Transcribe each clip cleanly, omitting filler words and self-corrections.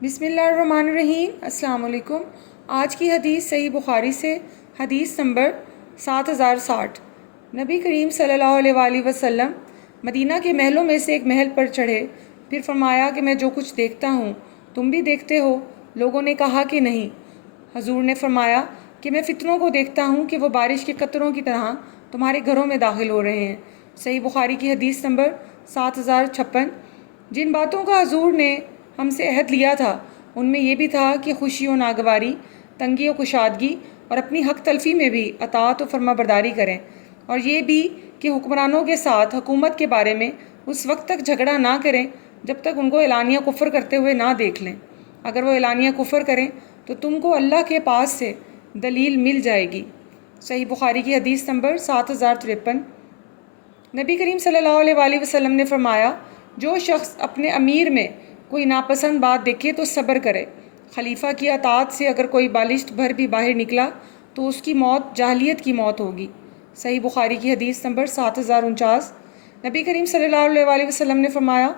بسم اللہ الرحمن الرحیم۔ السلام علیکم۔ آج کی حدیث صحیح بخاری سے حدیث نمبر 7060۔ نبی کریم صلی اللہ علیہ وآلہ وسلم مدینہ کے محلوں میں سے ایک محل پر چڑھے، پھر فرمایا کہ میں جو کچھ دیکھتا ہوں تم بھی دیکھتے ہو؟ لوگوں نے کہا کہ نہیں۔ حضور نے فرمایا کہ میں فتنوں کو دیکھتا ہوں کہ وہ بارش کے قطروں کی طرح تمہارے گھروں میں داخل ہو رہے ہیں۔ صحیح بخاری کی حدیث نمبر 7056۔ جن باتوں کا حضور نے ہم سے عہد لیا تھا ان میں یہ بھی تھا کہ خوشی و ناگواری، تنگی و کشادگی اور اپنی حق تلفی میں بھی اطاعت و فرما برداری کریں، اور یہ بھی کہ حکمرانوں کے ساتھ حکومت کے بارے میں اس وقت تک جھگڑا نہ کریں جب تک ان کو اعلانیہ کفر کرتے ہوئے نہ دیکھ لیں۔ اگر وہ اعلانیہ کفر کریں تو تم کو اللہ کے پاس سے دلیل مل جائے گی۔ صحیح بخاری کی حدیث نمبر 7053۔ نبی کریم صلی اللہ علیہ وآلہ وسلم نے فرمایا، جو شخص اپنے امیر میں کوئی ناپسند بات دیکھے تو صبر کرے۔ خلیفہ کی اطاعت سے اگر کوئی بالشت بھر بھی باہر نکلا تو اس کی موت جاہلیت کی موت ہوگی۔ صحیح بخاری کی حدیث نمبر 7049۔ نبی کریم صلی اللہ علیہ وآلہ وسلم نے فرمایا،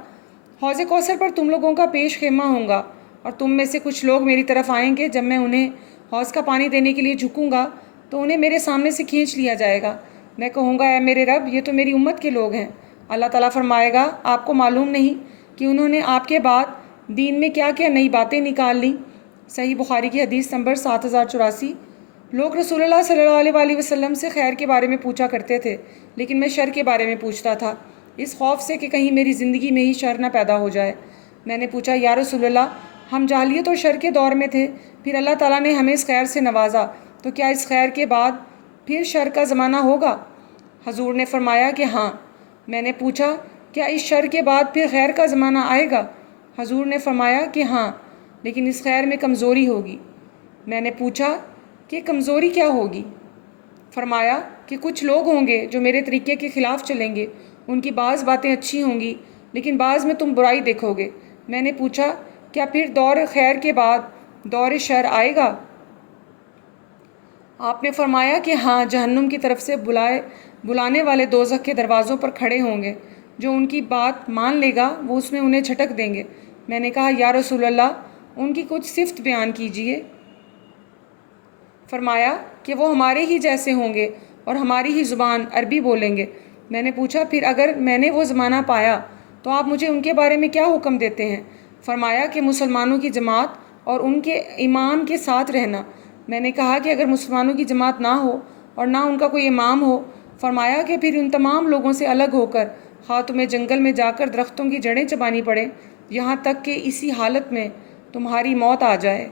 حوض کوثر پر تم لوگوں کا پیش خیمہ ہوں گا، اور تم میں سے کچھ لوگ میری طرف آئیں گے۔ جب میں انہیں حوض کا پانی دینے کے لیے جھکوں گا تو انہیں میرے سامنے سے کھینچ لیا جائے گا۔ میں کہوں گا، اے میرے رب، یہ تو میری امت کے لوگ ہیں۔ اللہ تعالیٰ فرمائے گا، آپ کو معلوم نہیں کہ انہوں نے آپ کے بعد دین میں کیا کیا نئی باتیں نکال لیں۔ صحیح بخاری کی حدیث نمبر 7084۔ لوگ رسول اللہ صلی اللہ علیہ وآلہ وسلم سے خیر کے بارے میں پوچھا کرتے تھے، لیکن میں شر کے بارے میں پوچھتا تھا، اس خوف سے کہ کہیں میری زندگی میں ہی شر نہ پیدا ہو جائے۔ میں نے پوچھا، یا رسول اللہ، ہم جاہلیت اور شر کے دور میں تھے، پھر اللہ تعالیٰ نے ہمیں اس خیر سے نوازا، تو کیا اس خیر کے بعد پھر شر کا زمانہ ہوگا؟ حضور نے فرمایا کہ ہاں۔ میں نے پوچھا، کیا اس شر کے بعد پھر خیر کا زمانہ آئے گا؟ حضور نے فرمایا کہ ہاں، لیکن اس خیر میں کمزوری ہوگی۔ میں نے پوچھا کہ کمزوری کیا ہوگی؟ فرمایا کہ کچھ لوگ ہوں گے جو میرے طریقے کے خلاف چلیں گے، ان کی بعض باتیں اچھی ہوں گی لیکن بعض میں تم برائی دیکھو گے۔ میں نے پوچھا، کیا پھر دور خیر کے بعد دور شر آئے گا؟ آپ نے فرمایا کہ ہاں، جہنم کی طرف سے بلانے والے دوزخ کے دروازوں پر کھڑے ہوں گے، جو ان کی بات مان لے گا وہ اس میں انہیں جھٹک دیں گے۔ میں نے کہا، یا رسول اللہ، ان کی کچھ صفت بیان کیجیے۔ فرمایا کہ وہ ہمارے ہی جیسے ہوں گے اور ہماری ہی زبان عربی بولیں گے۔ میں نے پوچھا، پھر اگر میں نے وہ زمانہ پایا تو آپ مجھے ان کے بارے میں کیا حکم دیتے ہیں؟ فرمایا کہ مسلمانوں کی جماعت اور ان کے امام کے ساتھ رہنا۔ میں نے کہا کہ اگر مسلمانوں کی جماعت نہ ہو اور نہ ان کا کوئی امام ہو؟ فرمایا کہ پھر ان تمام لوگوں سے الگ ہو کر خواہ تمہیں جنگل میں جا کر درختوں کی جڑیں چبانی پڑے، یہاں تک کہ اسی حالت میں تمہاری موت آ جائے۔